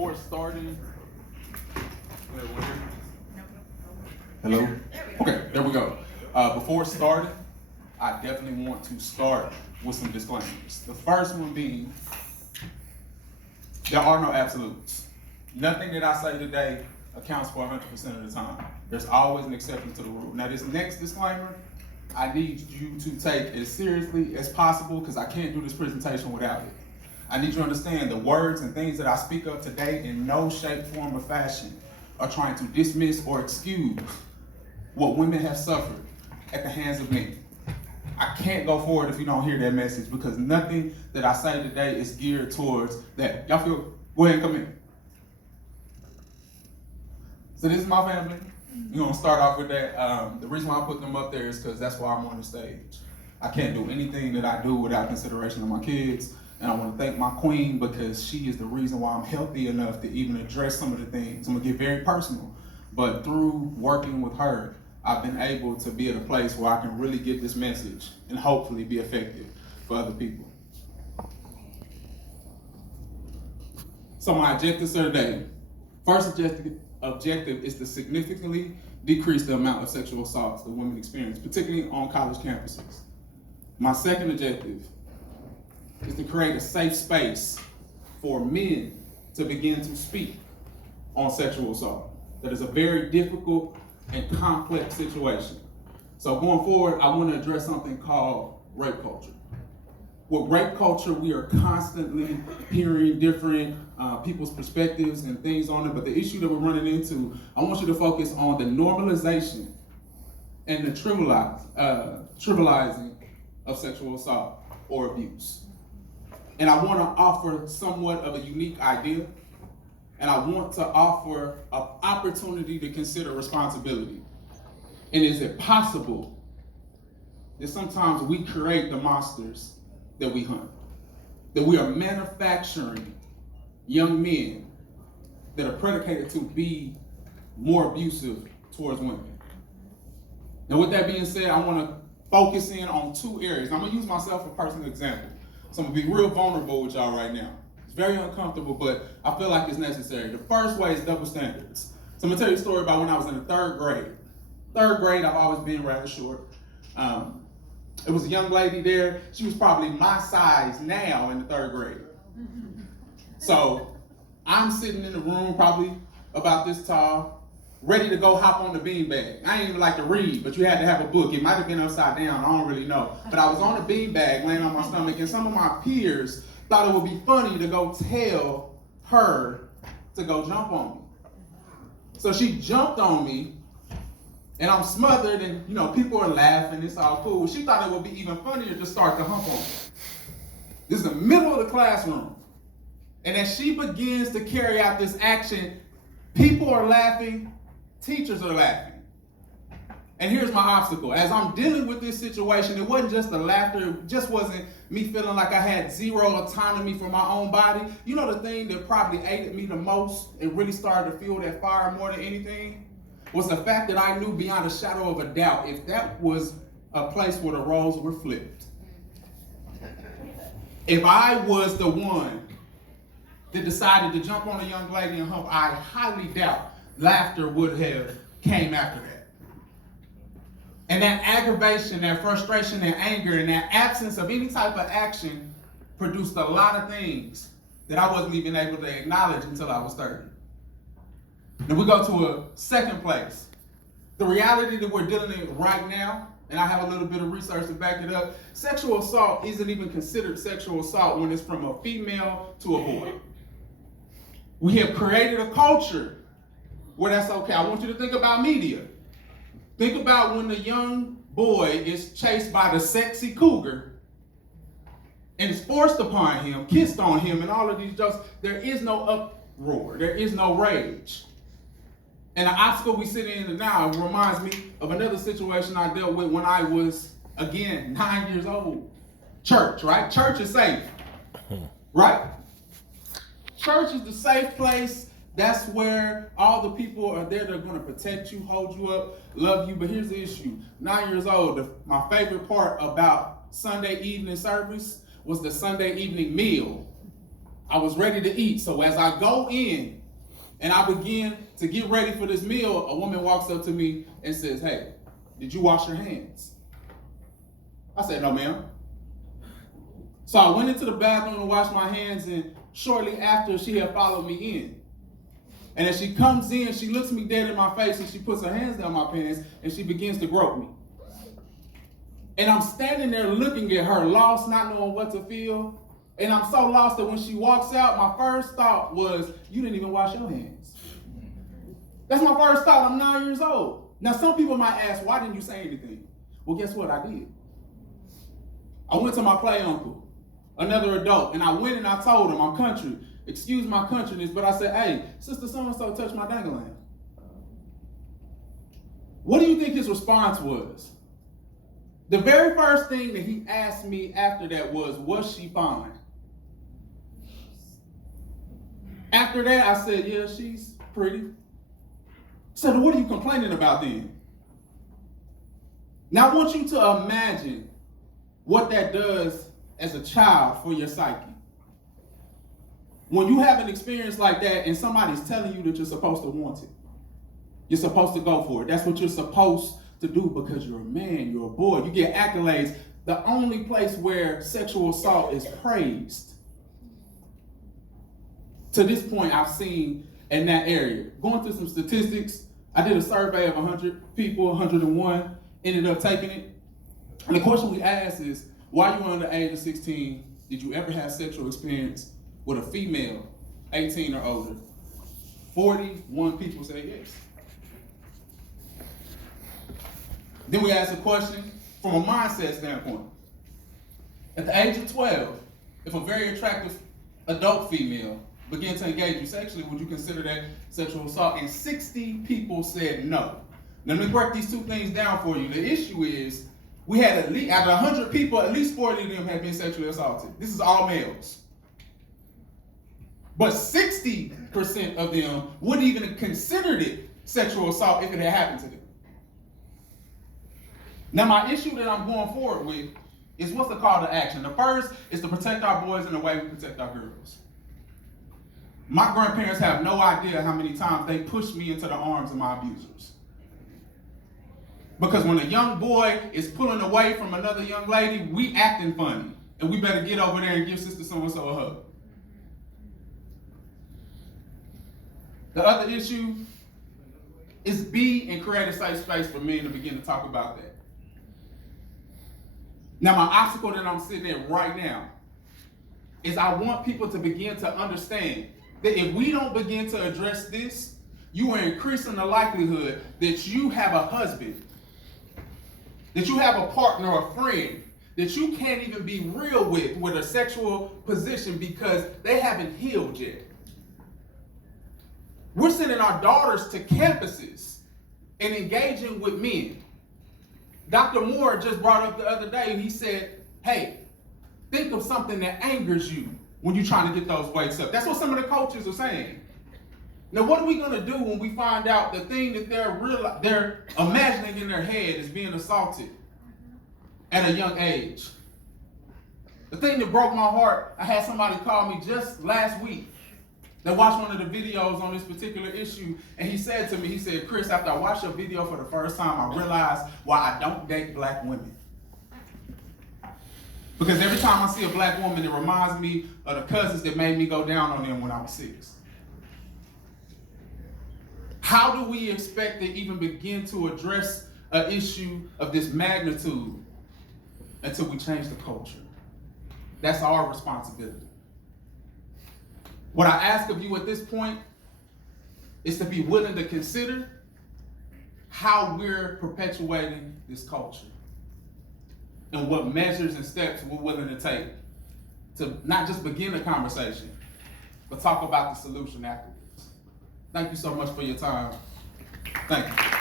before starting, hello? Okay, there we go. Before starting, I definitely want to start with some disclaimers. The first one being, there are no absolutes. Nothing that I say today accounts for 100% of the time. There's always an exception to the rule. Now, this next disclaimer, I need you to take as seriously as possible because I can't do this presentation without it. I need you to understand the words and things that I speak of today in no shape, form, or fashion are trying to dismiss or excuse what women have suffered at the hands of men. I can't go forward if you don't hear that message because nothing that I say today is geared towards that. Y'all feel? Go ahead and come in. So this is my family. You're gonna start off with that. The reason why I put them up there is because that's why I'm on the stage. I can't do anything that I do without consideration of my kids. And I want to thank my queen because she is the reason why I'm healthy enough to even address some of the things. I'm gonna get very personal, but through working with her, I've been able to be at a place where I can really get this message and hopefully be effective for other people. So my objectives are today. First objective is to significantly decrease the amount of sexual assaults that women experience, particularly on college campuses. My second objective is to create a safe space for men to begin to speak on sexual assault. That is a very difficult and complex situation. So going forward, I want to address something called rape culture. With rape culture, we are constantly hearing different people's perspectives and things on it, but the issue that we're running into, I want you to focus on the normalization and the trivializing of sexual assault or abuse. And I want to offer somewhat of a unique idea, and I want to offer an opportunity to consider responsibility. And is it possible that sometimes we create the monsters that we hunt? That we are manufacturing young men that are predicated to be more abusive towards women. Now with that being said, I want to focus in on two areas. I'm going to use myself as a personal example. So I'm going to be real vulnerable with y'all right now. It's very uncomfortable, but I feel like it's necessary. The first way is double standards. So I'm going to tell you a story about when I was in the third grade. Third grade, I've always been rather short. It was a young lady there. She was probably my size now in the third grade. So I'm sitting in the room probably about this tall, ready to go hop on the beanbag. I didn't even like to read, but you had to have a book. It might have been upside down, I don't really know. But I was on a beanbag laying on my stomach, and some of my peers thought it would be funny to go tell her to go jump on me. So she jumped on me, and I'm smothered, and people are laughing, it's all cool. She thought it would be even funnier to start to hump on me. This is the middle of the classroom. And as she begins to carry out this action, people are laughing, teachers are laughing. And here's my obstacle. As I'm dealing with this situation, it wasn't just the laughter, it just wasn't me feeling like I had zero autonomy for my own body. You know the thing that probably aided me the most and really started to fuel that fire more than anything? Was the fact that I knew beyond a shadow of a doubt if that was a place where the roles were flipped. If I was the one that decided to jump on a young lady and hump, I highly doubt laughter would have came after that. And that aggravation, that frustration, that anger, and that absence of any type of action produced a lot of things that I wasn't even able to acknowledge until I was 30. Then we go to a second place. The reality that we're dealing with right now, and I have a little bit of research to back it up, sexual assault isn't even considered sexual assault when it's from a female to a boy. We have created a culture where that's okay. I want you to think about media. Think about when the young boy is chased by the sexy cougar and is forced upon him, kissed on him, and all of these jokes. There is no uproar. There is no rage. And the obstacle we sit in now reminds me of another situation I dealt with when I was, again, 9 years old. Church, right? Church is safe, right? Church is the safe place. That's where all the people are there that are going to protect you, hold you up, love you. But here's the issue. 9 years old, my favorite part about Sunday evening service was the Sunday evening meal. I was ready to eat. So as I go in and I begin to get ready for this meal, a woman walks up to me and says, "Hey, did you wash your hands?" I said, "No, ma'am." So I went into the bathroom to wash my hands, and shortly after, she had followed me in. And as she comes in, she looks me dead in my face, and she puts her hands down my pants, and she begins to grope me. And I'm standing there looking at her, lost, not knowing what to feel. And I'm so lost that when she walks out, my first thought was, "You didn't even wash your hands." That's my first thought. I'm 9 years old. Now, some people might ask, "Why didn't you say anything?" Well, guess what? I did. I went to my play uncle, another adult, and I went and I told him, I'm country. Excuse my countryness, but I said, "Hey, Sister so-and-so touched my dangling." What do you think his response was? The very first thing that he asked me after that was she fine? After that, I said, "Yeah, she's pretty." So what are you complaining about then? Now I want you to imagine what that does as a child for your psyche. When you have an experience like that and somebody's telling you that you're supposed to want it, you're supposed to go for it. That's what you're supposed to do because you're a man, you're a boy. You get accolades. The only place where sexual assault is praised, to this point, I've seen in that area. Going through some statistics, I did a survey of 100 people, 101, ended up taking it. And the question we asked is, while you were under the age of 16, did you ever have sexual experience with a female 18 or older? 41 people said yes. Then we asked a question from a mindset standpoint. At the age of 12, if a very attractive adult female began to engage you sexually, would you consider that sexual assault? And 60 people said no. Now let me break these two things down for you. The issue is, we had at least, out of 100 people, at least 40 of them had been sexually assaulted. This is all males. But 60% of them wouldn't even have considered it sexual assault if it had happened to them. Now my issue that I'm going forward with is, what's the call to action? The first is to protect our boys in the way we protect our girls. My grandparents have no idea how many times they pushed me into the arms of my abusers. Because when a young boy is pulling away from another young lady, we acting funny. And we better get over there and give Sister so-and-so a hug. The other issue is be and create a safe space for men to begin to talk about that. Now, my obstacle that I'm sitting at right now is I want people to begin to understand that if we don't begin to address this, you are increasing the likelihood that you have a husband, that you have a partner or friend that you can't even be real with a sexual position because they haven't healed yet. We're sending our daughters to campuses and engaging with men. Dr. Moore just brought up the other day, he said, "Hey, think of something that angers you when you're trying to get those weights up." That's what some of the coaches are saying. Now, what are we going to do when we find out the thing that they're imagining in their head is being assaulted at a young age? The thing that broke my heart, I had somebody call me just last week that watched one of the videos on this particular issue, and he said to me, he said, "Chris, after I watched your video for the first time, I realized why I don't date black women. Because every time I see a black woman, it reminds me of the cousins that made me go down on them when I was 6. How do we expect to even begin to address an issue of this magnitude until we change the culture? That's our responsibility. What I ask of you at this point is to be willing to consider how we're perpetuating this culture and what measures and steps we're willing to take to not just begin the conversation, but talk about the solution afterwards. Thank you so much for your time. Thank you.